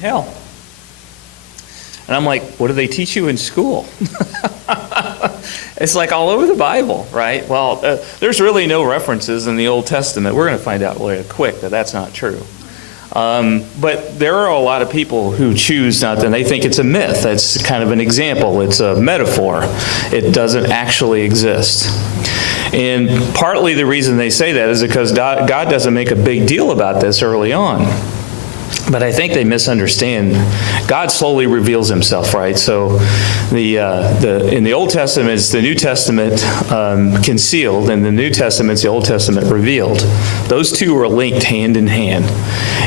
hell. And I'm like, what do they teach you in school? It's like all over the Bible, right? Well, there's really no references in the Old Testament. We're going to find out really quick that that's not true. But there are a lot of people who choose not to, and they think it's a myth. That's kind of an example. It's a metaphor. It doesn't actually exist. And partly the reason they say that is because God doesn't make a big deal about this early on. But I think they misunderstand. God slowly reveals himself, right? So in the Old Testament, it's the New Testament concealed, and the New Testament, it's the Old Testament revealed. Those two are linked hand in hand.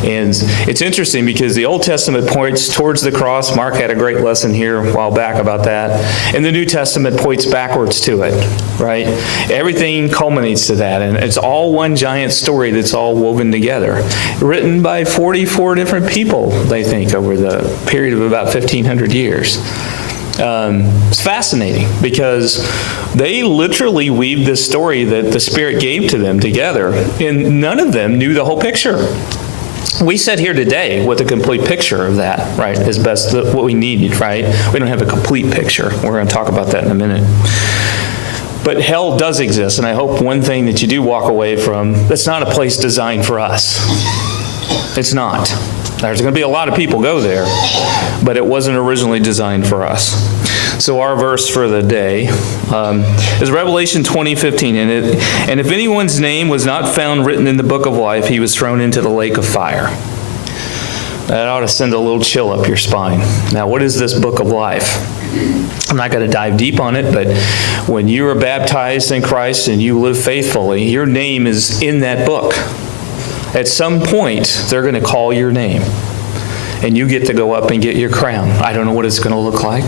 And it's interesting because the Old Testament points towards the cross. Mark had a great lesson here a while back about that. And the New Testament points backwards to it, right? Everything culminates to that. And it's all one giant story that's all woven together. Written by 44 different people, they think, over the period of about 1,500 years. It's fascinating because they literally weaved this story that the Spirit gave to them together, and none of them knew the whole picture. We sit here today with a complete picture of that, right, is best what we need, right? We don't have a complete picture. We're going to talk about that in a minute. But hell does exist, and I hope one thing that you do walk away from, that's not a place designed for us. It's not. There's going to be a lot of people go there, but it wasn't originally designed for us. So our verse for the day is Revelation 20:15, and if anyone's name was not found written in the book of life, he was thrown into the lake of fire. That ought to send a little chill up your spine. Now, what is this book of life? I'm not going to dive deep on it, but when you are baptized in Christ and you live faithfully, your name is in that book. At some point, they're going to call your name, and you get to go up and get your crown. I don't know what it's going to look like,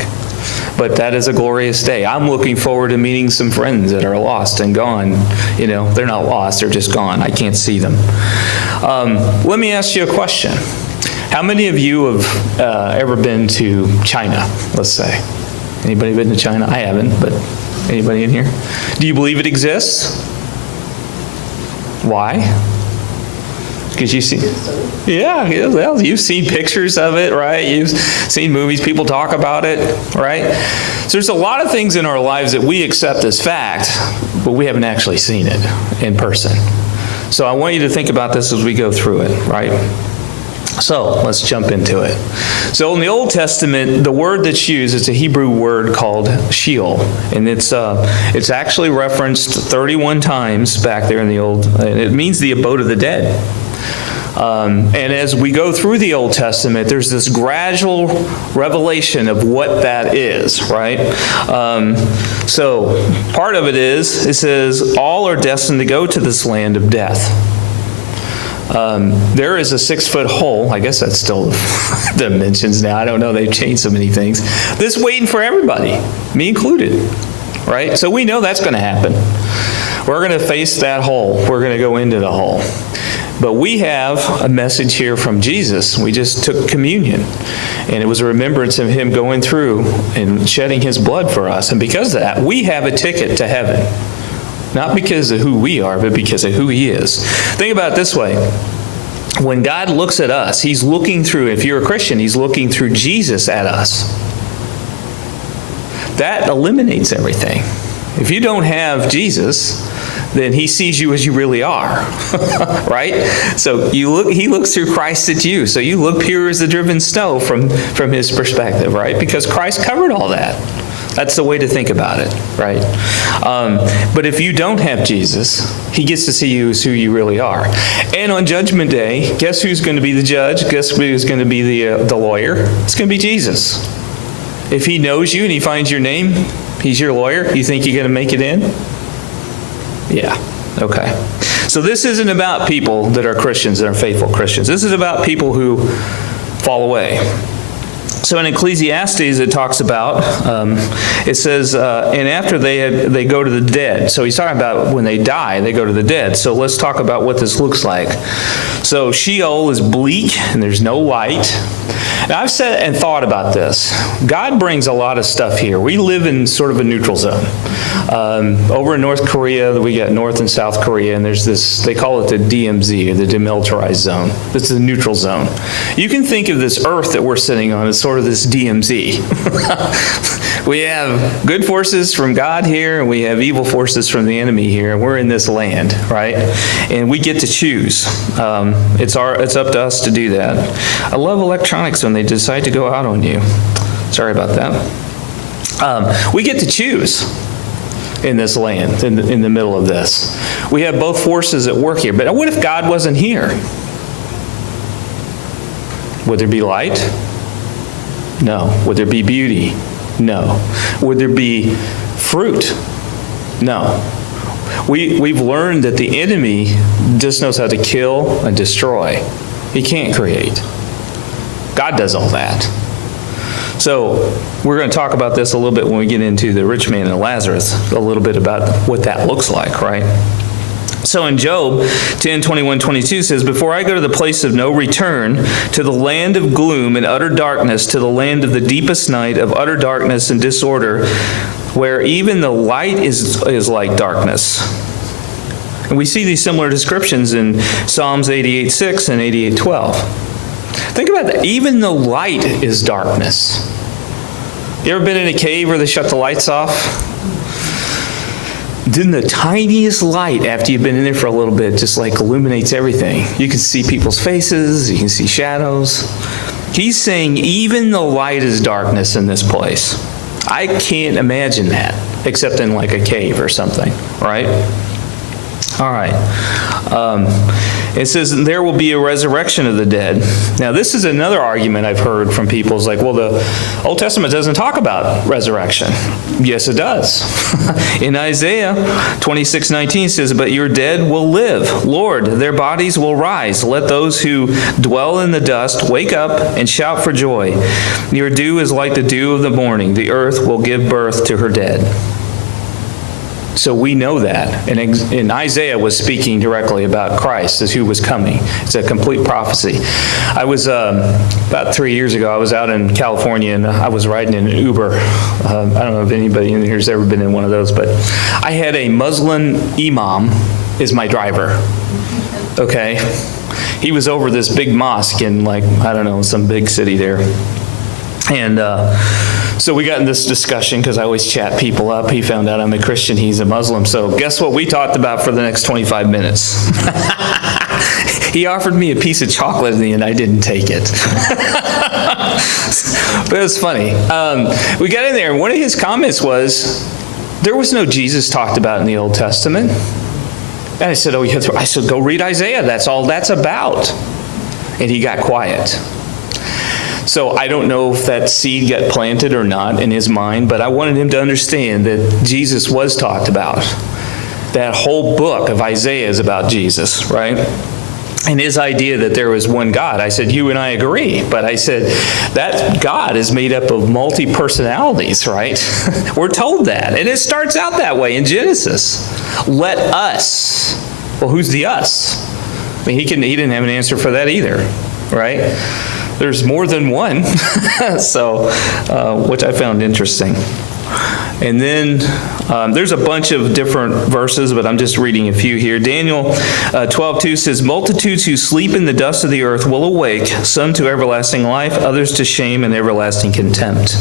but that is a glorious day. I'm looking forward to meeting some friends that are lost and gone. You know, they're not lost, they're just gone. I can't see them. Let me ask you a question. How many of you have ever been to China, let's say? Anybody been to China? I haven't, but anybody in here? Do you believe it exists? Why? Because you see, well, you've seen pictures of it, right? You've seen movies, people talk about it, right? So there's a lot of things in our lives that we accept as fact, but we haven't actually seen it in person. So I want you to think about this as we go through it, right? So let's jump into it. So in the Old Testament, the word that's used is a Hebrew word called Sheol, and it's actually referenced 31 times back there in the Old. And it means the abode of the dead. And as we go through the Old Testament, there's this gradual revelation of what that is, right? So part of it is, it says, all are destined to go to this land of death. There is a 6-foot hole. I guess that's still dimensions now. I don't know. They've changed so many things. This is waiting for everybody, me included, right? So we know that's going to happen. We're going to face that hole. We're going to go into the hole. But we have a message here from Jesus. We just took communion, and it was a remembrance of him going through and shedding his blood for us. And because of that, we have a ticket to heaven. Not because of who we are, but because of who he is. Think about it this way. When God looks at us, he's looking through, if you're a Christian, he's looking through Jesus at us. That eliminates everything. If you don't have Jesus, then he sees you as you really are, right? So he looks through Christ at you. So you look pure as the driven snow from his perspective, right? Because Christ covered all that. That's the way to think about it, right? But if you don't have Jesus, he gets to see you as who you really are. And on Judgment Day, guess who's going to be the judge? Guess who's going to be the lawyer? It's going to be Jesus. If he knows you and he finds your name, he's your lawyer, you think you're going to make it in? Yeah, okay. So this isn't about people that are Christians, that are faithful Christians. This is about people who fall away. So in Ecclesiastes, it talks about, it says, and after they go to the dead. So he's talking about when they die, they go to the dead. So let's talk about what this looks like. So Sheol is bleak, and there's no light. Now, I've said and thought about this. God brings a lot of stuff here. We live in sort of a neutral zone. Over in North Korea, we got North and South Korea, and there's this, they call it the DMZ, or the Demilitarized Zone. This is a neutral zone. You can think of this earth that we're sitting on as sort of this DMZ. We have good forces from God here, and we have evil forces from the enemy here, and we're in this land, right? And we get to choose. It's up to us to do that. I love electronics when they decide to go out on you. Sorry about that. We get to choose in this land, in the middle of this. We have both forces at work here. But what if God wasn't here? Would there be light? No. Would there be beauty? No. Would there be fruit? No. We've learned that the enemy just knows how to kill and destroy. He can't create. God does all that. So we're going to talk about this a little bit when we get into the rich man and Lazarus, a little bit about what that looks like, right? So in Job 10:21-22 says, "Before I go to the place of no return, to the land of gloom and utter darkness, to the land of the deepest night of utter darkness and disorder, where even the light is like darkness." And we see these similar descriptions in Psalms 88:6 and 88:12. Think about that. Even the light is darkness. You ever been in a cave where they shut the lights off? Then the tiniest light, after you've been in there for a little bit, just like illuminates everything. You can see people's faces, you can see shadows. He's saying even the light is darkness in this place. I can't imagine that, except in like a cave or something, right? All right. It says, there will be a resurrection of the dead. Now, this is another argument I've heard from people. It's like, well, the Old Testament doesn't talk about resurrection. Yes, it does. In Isaiah 26:19 says, "But your dead will live. Lord, their bodies will rise. Let those who dwell in the dust wake up and shout for joy. Your dew is like the dew of the morning. The earth will give birth to her dead." So we know that. And Isaiah was speaking directly about Christ as who was coming. It's a complete prophecy. I was, about 3 years ago, I was out in California and I was riding in an Uber. I don't know if anybody in here has ever been in one of those, but I had a Muslim imam as my driver. Okay? He was over this big mosque in some big city there. And so we got in this discussion because I always chat people up. He found out I'm a Christian, he's a Muslim. So guess what we talked about for the next 25 minutes? He offered me a piece of chocolate and I didn't take it. But it was funny. We got in there and one of his comments was, there was no Jesus talked about in the Old Testament. And I said, go read Isaiah. That's all that's about. And he got quiet. So I don't know if that seed got planted or not in his mind, but I wanted him to understand that Jesus was talked about. That whole book of Isaiah is about Jesus, right? And his idea that there was one God. I said, you and I agree. But I said, that God is made up of multi-personalities, right? We're told that. And it starts out that way in Genesis. Let us. Well, who's the us? I mean, he didn't have an answer for that either, right? There's more than one, so which I found interesting. And then there's a bunch of different verses, but I'm just reading a few here. Daniel 12:2 says, "Multitudes who sleep in the dust of the earth will awake, some to everlasting life, others to shame and everlasting contempt."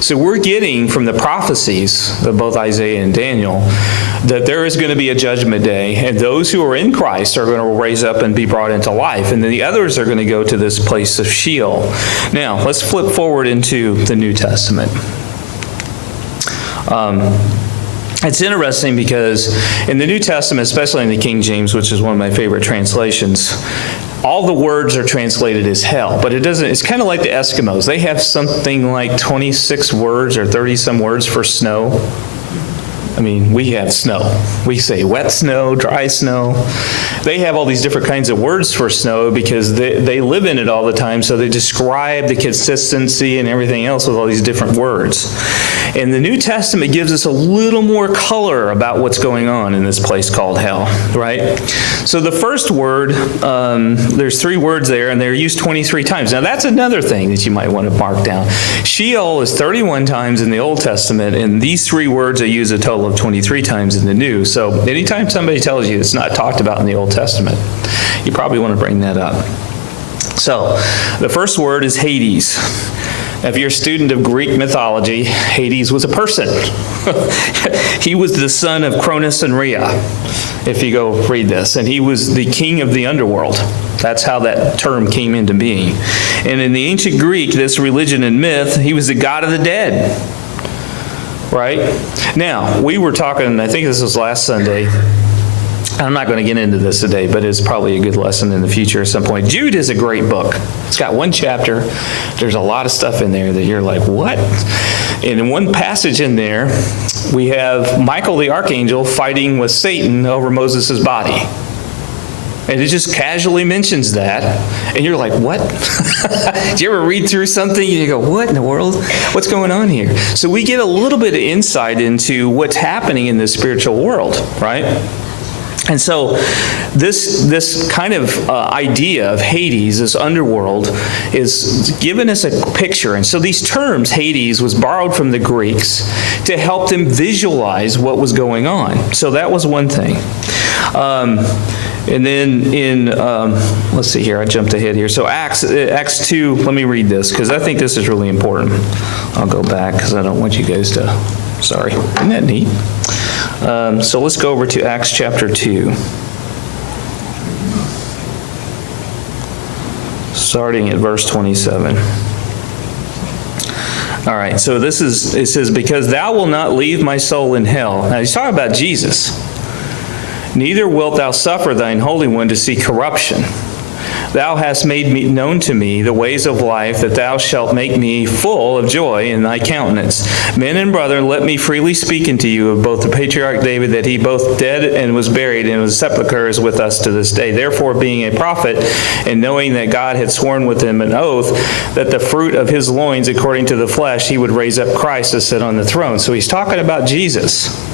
So we're getting from the prophecies of both Isaiah and Daniel that there is going to be a judgment day, and those who are in Christ are going to raise up and be brought into life, and then the others are going to go to this place of Sheol. Now, let's flip forward into the New Testament. It's interesting because in the New Testament, especially in the King James, which is one of my favorite translations, all the words are translated as hell, but it doesn't. It's kind of like the Eskimos. They have something like 26 words or 30 some words for snow. I mean, we have snow. We say wet snow, dry snow. They have all these different kinds of words for snow because they live in it all the time, so they describe the consistency and everything else with all these different words. And the New Testament gives us a little more color about what's going on in this place called hell, right? So the first word, there's 3 words there, and they're used 23 times. Now that's another thing that you might want to mark down. Sheol is 31 times in the Old Testament, and these 3 words are used a total of 23 times in the New. So anytime somebody tells you it's not talked about in the Old Testament, you probably want to bring that up. So the first word is Hades. If you're a student of Greek mythology, Hades was a person. He was the son of Cronus and Rhea, if you go read this. And he was the king of the underworld. That's how that term came into being. And in the ancient Greek, this religion and myth, he was the god of the dead. Right? Now, we were talking, I think this was last Sunday, I'm not going to get into this today, but it's probably a good lesson in the future at some point. Jude is a great book. It's got 1 chapter. There's a lot of stuff in there that you're like, what? And in one passage in there, we have Michael the archangel fighting with Satan over Moses' body. And it just casually mentions that. And you're like, what? Do you ever read through something and you go, what in the world? What's going on here? So we get a little bit of insight into what's happening in the spiritual world, right? And so this kind of idea of Hades, this underworld, is giving us a picture. And so these terms, Hades, was borrowed from the Greeks to help them visualize what was going on. So that was one thing. And then in, let's see here, I jumped ahead here. So Acts 2, let me read this, because I think this is really important. I'll go back, because I don't want you guys to, sorry. Isn't that neat? So let's go over to Acts chapter 2. Starting at verse 27. All right, so it says, because thou wilt not leave my soul in hell. Now he's talking about Jesus. Neither wilt thou suffer thine Holy One to see corruption. Thou hast made known to me the ways of life, that thou shalt make me full of joy in thy countenance. Men and brethren, let me freely speak unto you of both the patriarch David, that he both dead and was buried, and his sepulchre is with us to this day. Therefore, being a prophet, and knowing that God had sworn with him an oath, that the fruit of his loins, according to the flesh, he would raise up Christ to sit on the throne. So he's talking about Jesus.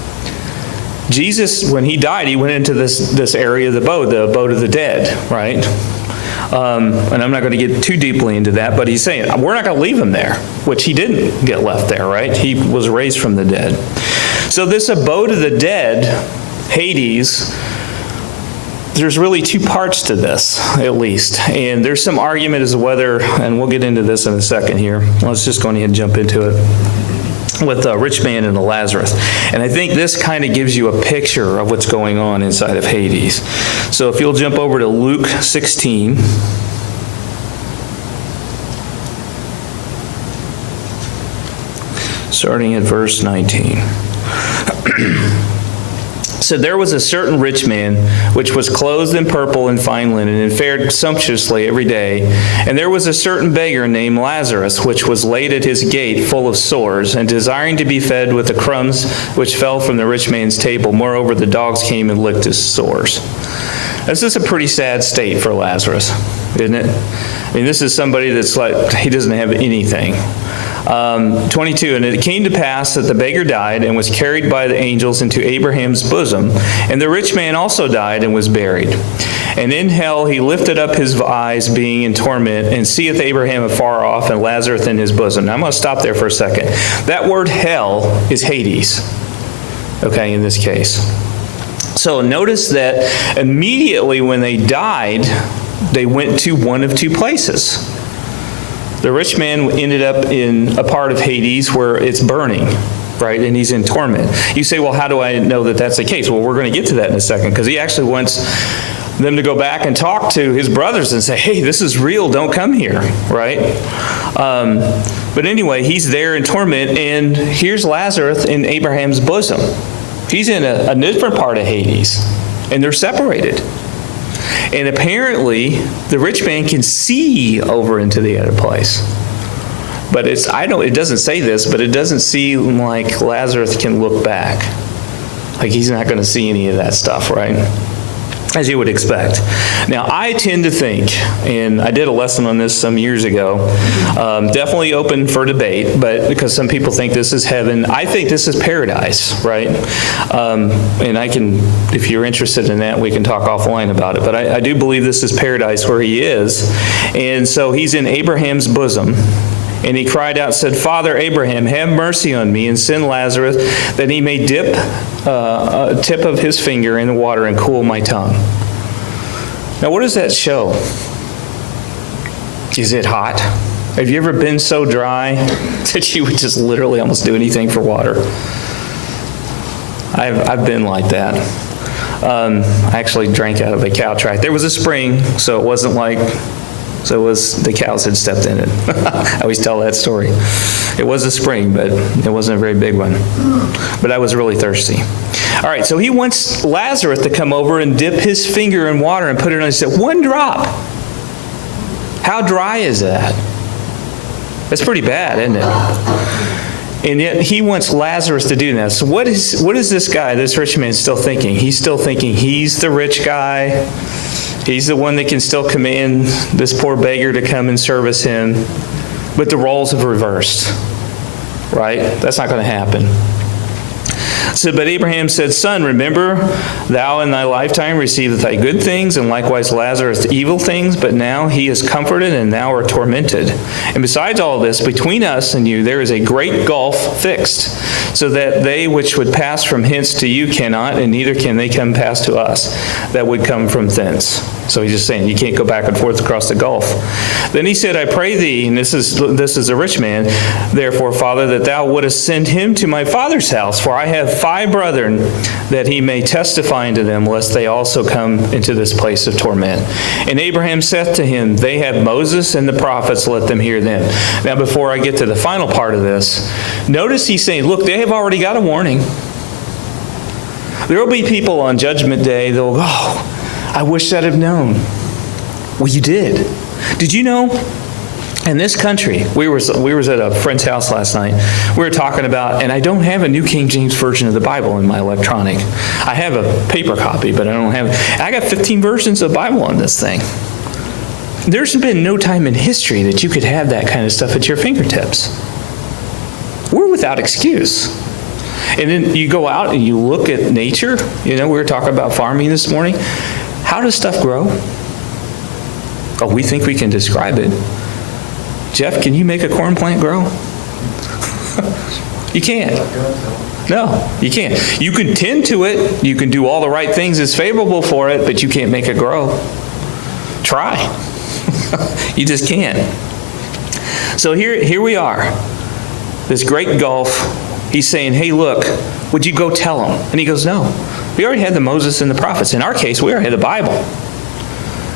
Jesus, when he died, he went into this area of the abode of the dead, right? And I'm not going to get too deeply into that, but he's saying, we're not going to leave him there, which he didn't get left there, right? He was raised from the dead. So this abode of the dead, Hades, there's really 2 parts to this, at least. And there's some argument as to whether, and we'll get into this in a second here. Let's just go ahead and jump into it. With the rich man and the Lazarus. And I think this kind of gives you a picture of what's going on inside of Hades. So if you'll jump over to Luke 16. Starting at verse 19. So there was a certain rich man, which was clothed in purple and fine linen, and fared sumptuously every day. And there was a certain beggar named Lazarus, which was laid at his gate full of sores, and desiring to be fed with the crumbs which fell from the rich man's table. Moreover, the dogs came and licked his sores. This is a pretty sad state for Lazarus, isn't it? I mean, this is somebody that's like, he doesn't have anything. 22, and it came to pass that the beggar died and was carried by the angels into Abraham's bosom. And the rich man also died and was buried. And in hell he lifted up his eyes, being in torment, and seeth Abraham afar off, and Lazarus in his bosom. Now I'm going to stop there for a second. That word hell is Hades, okay, in this case. So notice that immediately when they died, they went to one of 2 places. The rich man ended up in a part of Hades where it's burning, right? And he's in torment. You say, well, how do I know that that's the case? Well, we're going to get to that in a second, because he actually wants them to go back and talk to his brothers and say, hey, this is real, don't come here, right? But anyway, he's there in torment, and here's Lazarus in Abraham's bosom. He's in a different part of Hades, and they're separated. And apparently, the rich man can see over into the other place. But it doesn't say this, but it doesn't seem like Lazarus can look back. Like he's not going to see any of that stuff, right? As you would expect. Now, I tend to think, and I did a lesson on this some years ago, definitely open for debate, but because some people think this is heaven, I think this is paradise, right? And I can, if you're interested in that, we can talk offline about it. But I do believe this is paradise where he is. And so he's in Abraham's bosom. And he cried out and said, Father Abraham, have mercy on me and send Lazarus that he may dip a tip of his finger in the water and cool my tongue. Now, what does that show? Is it hot? Have you ever been so dry that you would just literally almost do anything for water? I've been like that. I actually drank out of a cow track. There was a spring, so it wasn't like... So it was the cows had stepped in it. I always tell that story. It was a spring, but it wasn't a very big one. But I was really thirsty. All right, so he wants Lazarus to come over and dip his finger in water and put it on. He said, 1 drop. How dry is that? That's pretty bad, isn't it? And yet he wants Lazarus to do that. So what is this guy, this rich man, still thinking? He's still thinking he's the rich guy. He's the one that can still command this poor beggar to come and service him. But the roles have reversed, right? That's not going to happen. So, but Abraham said, Son, remember, thou in thy lifetime received thy good things, and likewise Lazarus evil things, but now he is comforted, and thou art tormented. And besides all this, between us and you there is a great gulf fixed, so that they which would pass from hence to you cannot, and neither can they come past to us that would come from thence. So he's just saying, you can't go back and forth across the gulf. Then he said, I pray thee, and this is a rich man, therefore, Father, that thou wouldest send him to my father's house, for I have 5 brethren, that he may testify unto them, lest they also come into this place of torment. And Abraham saith to him, They have Moses and the prophets, let them hear them. Now, before I get to the final part of this, notice he's saying, look, they have already got a warning. There will be people on Judgment Day that will go, oh, I wish I'd have known. Well, you did. Did you know? In this country, we was at a friend's house last night. We were talking about, and I don't have a New King James Version of the Bible in my electronic. I have a paper copy, but I don't have it. I got 15 versions of the Bible on this thing. There's been no time in history that you could have that kind of stuff at your fingertips. We're without excuse. And then you go out and you look at nature. You know, we were talking about farming this morning. How does stuff grow? Oh, we think we can describe it. Jeff, can you make a corn plant grow? You can't. No, you can't. You can tend to it. You can do all the right things that's favorable for it, but you can't make it grow. Try. You just can't. So here we are. This great gulf. He's saying, hey, look, would you go tell them? And he goes, no. We already had the Moses and the prophets. In our case, we already had the Bible.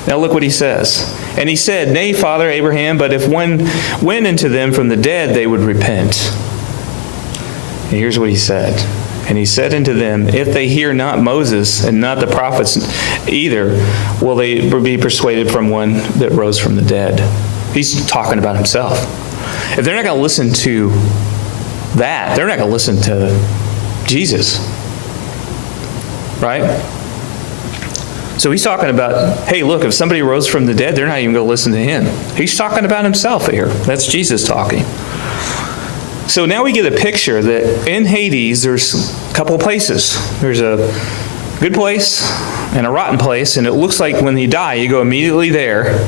Now look what he says. And he said, Nay, Father Abraham, but if one went into them from the dead, they would repent. And here's what he said. And he said unto them, If they hear not Moses and not the prophets either, will they be persuaded from one that rose from the dead? He's talking about himself. If they're not going to listen to that, they're not going to listen to Jesus. Right? So he's talking about, hey, look, if somebody rose from the dead, they're not even going to listen to him. He's talking about himself here. That's Jesus talking. So now we get a picture that in Hades, there's a couple of places. There's a good place and a rotten place, and it looks like when you die, you go immediately there.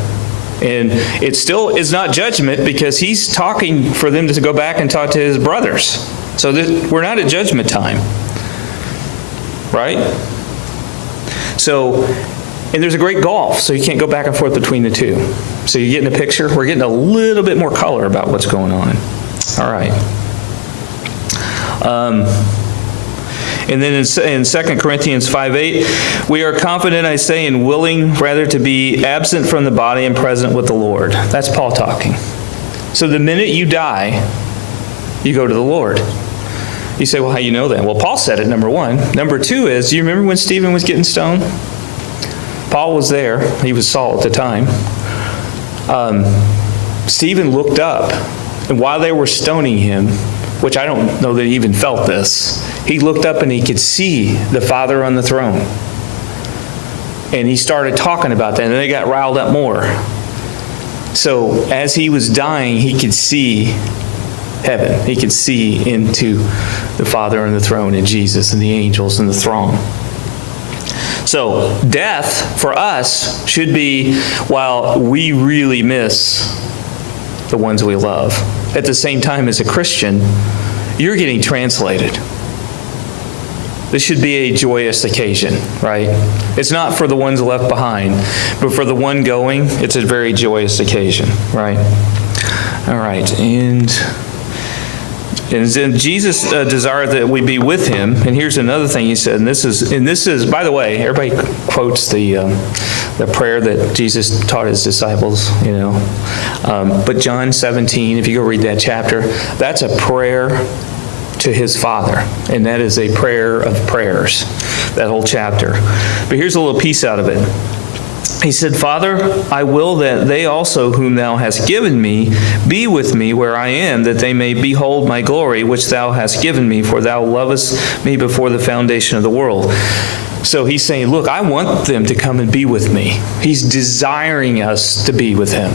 And it still is not judgment because he's talking for them to go back and talk to his brothers. So we're not at judgment time. Right? So, and there's a great gulf, so you can't go back and forth between the two. So you're getting a picture? We're getting a little bit more color about what's going on. All right. And then in 2 Corinthians 5:8, we are confident, I say, and willing rather to be absent from the body and present with the Lord. That's Paul talking. So the minute you die, you go to the Lord. You say, well, how do you know that? Well, Paul said it, number one. Number two is, do you remember when Stephen was getting stoned? Paul was there. He was Saul at the time. Stephen looked up, and while they were stoning him, which I don't know that he even felt this. He looked up and he could see the Father on the throne. And he started talking about that, and they got riled up more. So as he was dying, he could see heaven. He could see into the Father on the throne and Jesus and the angels and the throng. So death for us should be while we really miss the ones we love. At the same time, as a Christian, you're getting translated. This should be a joyous occasion, right? It's not for the ones left behind, but for the one going, it's a very joyous occasion, right? All right, and Jesus desired that we be with him. And here's another thing he said, and this is, by the way, everybody quotes the prayer that Jesus taught his disciples, but John 17, if you go read that chapter, that's a prayer to his Father, and that is a prayer of prayers, that whole chapter. But here's a little piece out of it. He said, Father, I will that they also whom thou hast given me be with me where I am, that they may behold my glory, which thou hast given me, for thou lovest me before the foundation of the world. So he's saying, look, I want them to come and be with me. He's desiring us to be with him.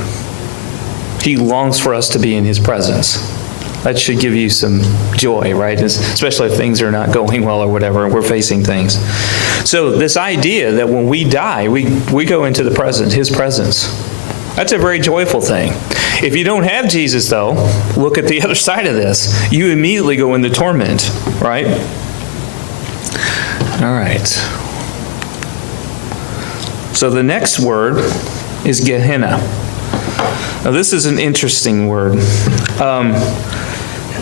He longs for us to be in his presence. That should give you some joy, right? Especially if things are not going well or whatever, and we're facing things. So this idea that when we die, we go into the present, his presence. That's a very joyful thing. If you don't have Jesus, though, look at the other side of this. You immediately go into torment, right? All right. So the next word is Gehenna. Now this is an interesting word.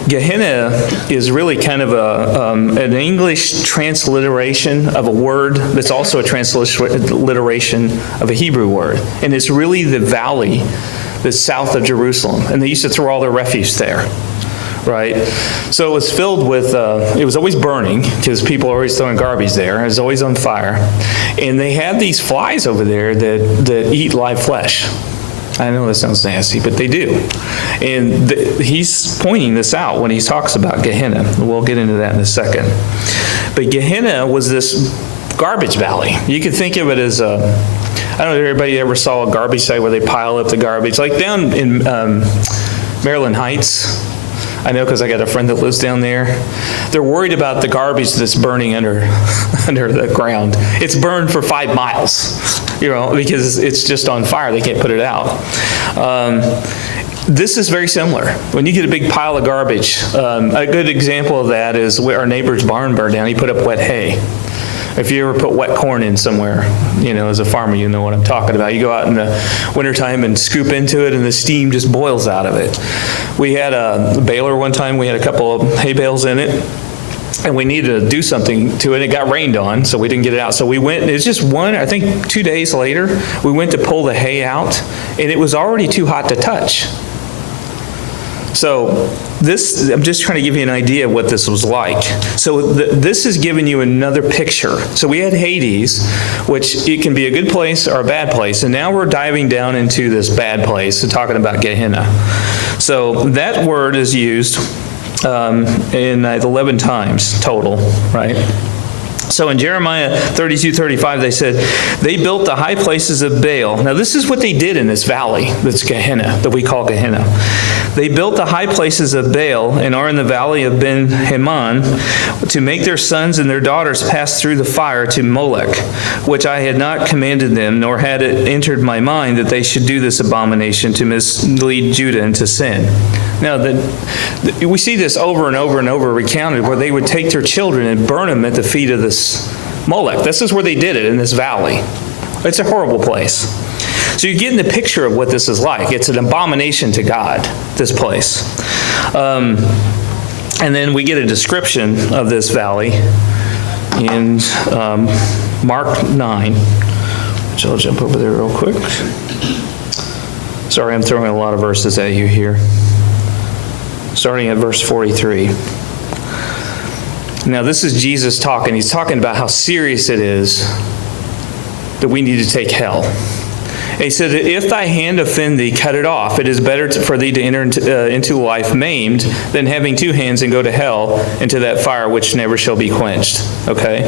Gehenna is really kind of an English transliteration of a word that's also a transliteration of a Hebrew word. And it's really the valley that's south of Jerusalem. And they used to throw all their refuse there, right? So it was filled with, it was always burning because people are always throwing garbage there. It was always on fire. And they had these flies over there that eat live flesh. I know that sounds nasty, but they do. And he's pointing this out when he talks about Gehenna. We'll get into that in a second. But Gehenna was this garbage valley. You could think of it as I don't know if everybody ever saw a garbage site where they pile up the garbage. Like down in Maryland Heights, I know because I got a friend that lives down there. They're worried about the garbage that's burning under the ground. It's burned for 5 miles, because it's just on fire. They can't put it out. This is very similar. When you get a big pile of garbage, a good example of that is where our neighbor's barn burned down. He put up wet hay. If you ever put wet corn in somewhere, as a farmer, you know what I'm talking about. You go out in the wintertime and scoop into it, and the steam just boils out of it. We had a baler one time. We had a couple of hay bales in it, and we needed to do something to it. It got rained on, so we didn't get it out. So we went, and it was just 2 days later, we went to pull the hay out, and it was already too hot to touch. So I'm just trying to give you an idea of what this was like. So this is giving you another picture. So we had Hades, which it can be a good place or a bad place. And now we're diving down into this bad place and talking about Gehenna. So that word is used in 11 times total, right? So in Jeremiah 32:35, they said, they built the high places of Baal. Now this is what they did in this valley that's Gehenna, that we call Gehenna. They built the high places of Baal and are in the valley of Ben-Hinnom to make their sons and their daughters pass through the fire to Molech, which I had not commanded them, nor had it entered my mind that they should do this abomination to mislead Judah into sin. Now, we see this over and over and over recounted, where they would take their children and burn them at the feet of this Molech. This is where they did it, in this valley. It's a horrible place. So you're getting the picture of what this is like. It's an abomination to God, this place. And then we get a description of this valley in Mark 9, which I'll jump over there real quick. Sorry, I'm throwing a lot of verses at you here. Starting at verse 43. Now this is Jesus talking. He's talking about how serious it is that we need to take hell. And he said, if thy hand offend thee, cut it off. It is better for thee to enter into life maimed than having two hands and go to hell, into that fire which never shall be quenched. Okay?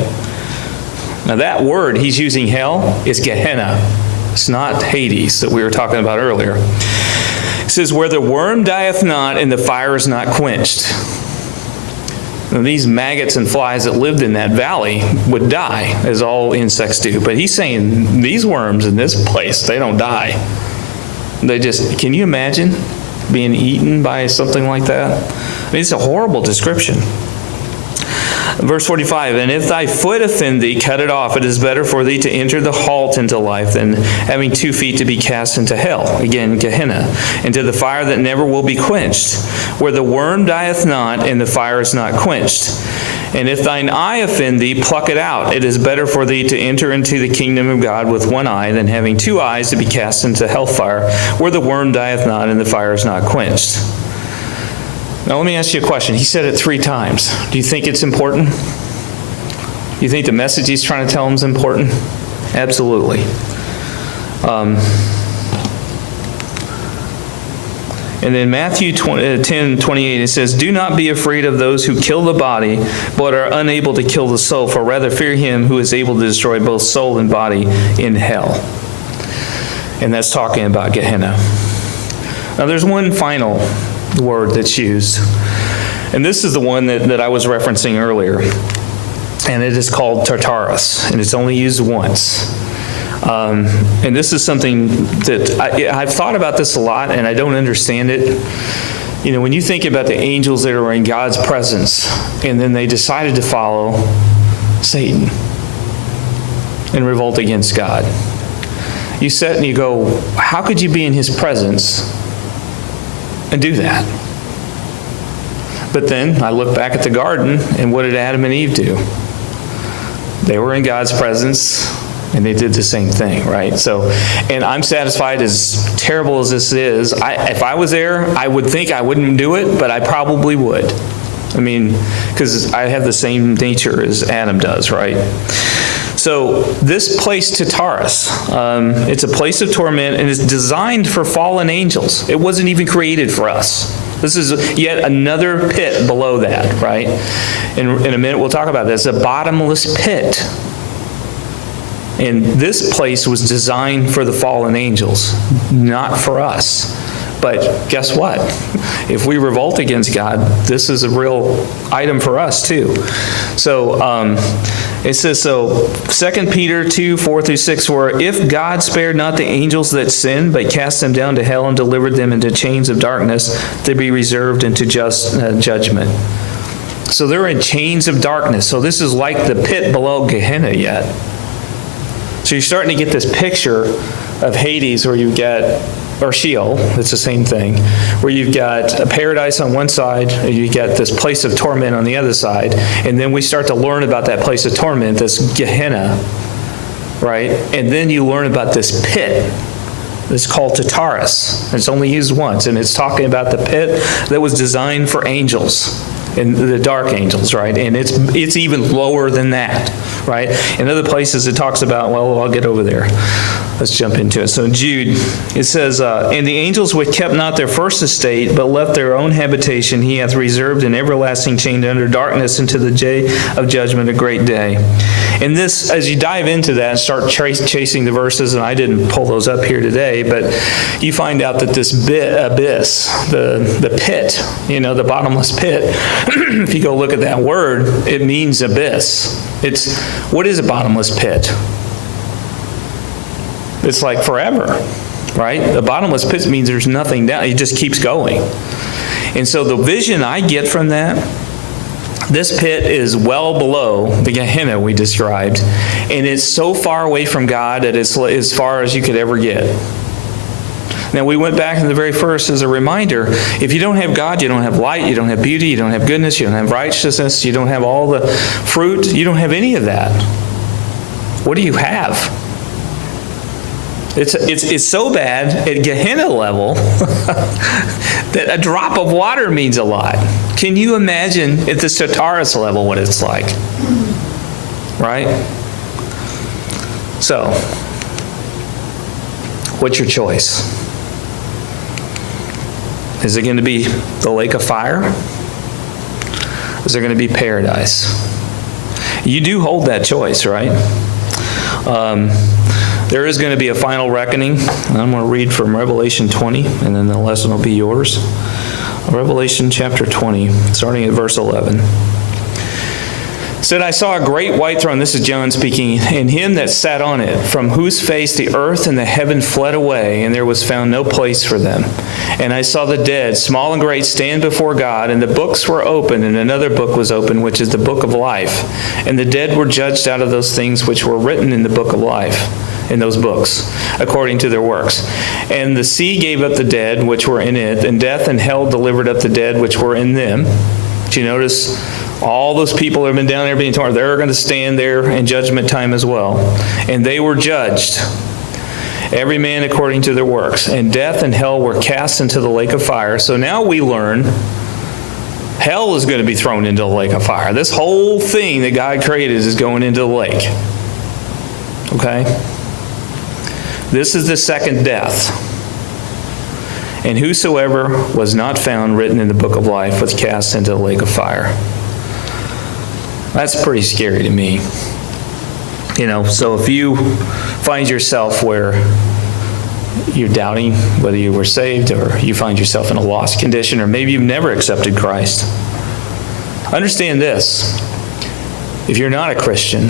Now that word he's using, hell, is Gehenna. It's not Hades that we were talking about earlier. It says, where the worm dieth not and the fire is not quenched. Now, these maggots and flies that lived in that valley would die, as all insects do. But he's saying these worms in this place, they don't die. They just, can you imagine being eaten by something like that? I mean, it's a horrible description. Verse 45, and if thy foot offend thee, cut it off. It is better for thee to enter the halt into life than having 2 feet to be cast into hell. Again, Gehenna. Into the fire that never will be quenched, where the worm dieth not and the fire is not quenched. And if thine eye offend thee, pluck it out. It is better for thee to enter into the kingdom of God with 1 eye than having 2 eyes to be cast into hellfire, where the worm dieth not and the fire is not quenched. Now let me ask you a question. He said it 3 times. Do you think it's important? Do you think the message he's trying to tell them is important? Absolutely. And then Matthew 10:28, it says, do not be afraid of those who kill the body, but are unable to kill the soul, for rather fear him who is able to destroy both soul and body in hell. And that's talking about Gehenna. Now there's one final word that's used. And this is the one that I was referencing earlier. And it is called Tartarus. And it's only used once. And this is something that I've thought about this a lot, and I don't understand it. You know, when you think about the angels that are in God's presence, and then they decided to follow Satan and revolt against God. You sit and you go, how could you be in his presence and do that? But then I look back at the garden, and what did Adam and Eve do? They were in God's presence, and they did the same thing, right? So, and I'm satisfied, as terrible as this is, if I was there, I would think I wouldn't do it, but I probably would. I mean, because I have the same nature as Adam does, right? So this place, Tartarus, it's a place of torment, and it's designed for fallen angels. It wasn't even created for us. This is yet another pit below that, right? In a minute we'll talk about this. A bottomless pit. And this place was designed for the fallen angels, not for us. But guess what? If we revolt against God, this is a real item for us too. So it says, 2 Peter 2:4-6, for if God spared not the angels that sinned, but cast them down to hell and delivered them into chains of darkness to be reserved into just judgment. So they're in chains of darkness. So this is like the pit below Gehenna yet. So you're starting to get this picture of Hades, where you get, or Sheol, it's the same thing, where you've got a paradise on one side, and you get this place of torment on the other side, and then we start to learn about that place of torment, this Gehenna, right? And then you learn about this pit. It's called Tartarus. It's only used once, and it's talking about the pit that was designed for angels. And the dark angels, right? And it's even lower than that, right? In other places it talks about, well, I'll get over there. Let's jump into it. So in Jude, it says, and the angels which kept not their first estate, but left their own habitation, he hath reserved in everlasting chain under darkness into the day of judgment, a great day. And this, as you dive into that and start chasing the verses, and I didn't pull those up here today, but you find out that this abyss, the pit, you know, the bottomless pit, if you go look at that word, it means abyss. What is a bottomless pit? It's like forever, right? The bottomless pit means there's nothing down. It just keeps going. And so the vision I get from that, this pit is well below the Gehenna we described, and it's so far away from God that it's as far as you could ever get. Now, we went back to the very first as a reminder. If you don't have God, you don't have light, you don't have beauty, you don't have goodness, you don't have righteousness, you don't have all the fruit, you don't have any of that. What do you have? It's so bad at Gehenna level that a drop of water means a lot. Can you imagine at the Tartarus level what it's like? Right? So, What's your choice? Is it going to be the lake of fire? Is it going to be paradise? You do hold that choice, right? There is going to be a final reckoning. I'm going to read from Revelation 20, and then the lesson will be yours. Revelation chapter 20, starting at verse 11. It said, I saw a great white throne, this is John speaking, and him that sat on it, from whose face the earth and the heaven fled away, and there was found no place for them. And I saw the dead, small and great, stand before God, and the books were opened, and another book was opened, which is the book of life. And the dead were judged out of those things which were written in the book of life, in those books, according to their works. And the sea gave up the dead which were in it, and death and hell delivered up the dead which were in them. Do you notice all those people that have been down there being torn, they're going to stand there in judgment time as well. And they were judged, every man according to their works. And death and hell were cast into the lake of fire. So now we learn hell is going to be thrown into the lake of fire. This whole thing that God created is going into the lake. Okay? This is the second death. And whosoever was not found written in the book of life was cast into the lake of fire. That's pretty scary to me. So if you find yourself where you're doubting whether you were saved, or you find yourself in a lost condition, or maybe you've never accepted Christ, understand this. If you're not a Christian,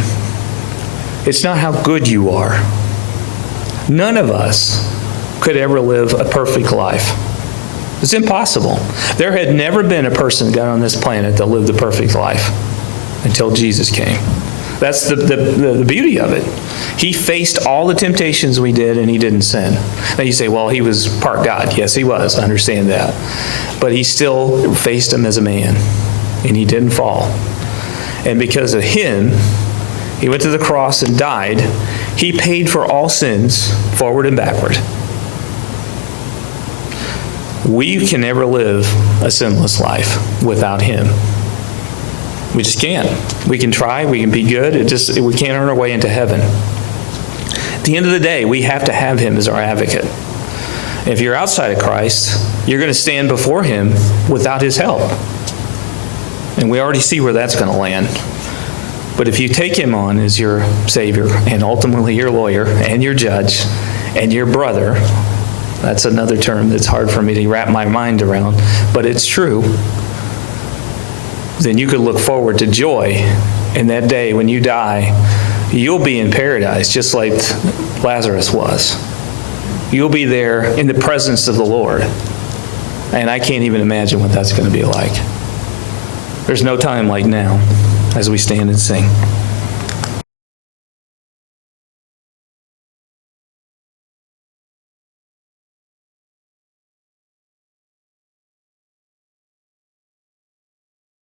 it's not how good you are. None of us could ever live a perfect life. It's impossible. There had never been a person that got on this planet that lived a perfect life until Jesus came. That's the beauty of it. He faced all the temptations we did, and he didn't sin. Now you say, well, he was part God. Yes, he was. I understand that. But he still faced them as a man, and he didn't fall. And because of him, he went to the cross and died. He paid for all sins, forward and backward. We can never live a sinless life without him. We just can't. We can try, we can be good, we can't earn our way into heaven. At the end of the day, we have to have him as our advocate. If you're outside of Christ, you're going to stand before him without his help. And we already see where that's going to land. But if you take him on as your Savior, and ultimately your lawyer, and your judge, and your brother, that's another term that's hard for me to wrap my mind around, but it's true, then you could look forward to joy in that day when you die. You'll be in paradise just like Lazarus was. You'll be there in the presence of the Lord. And I can't even imagine what that's going to be like. There's no time like now as we stand and sing.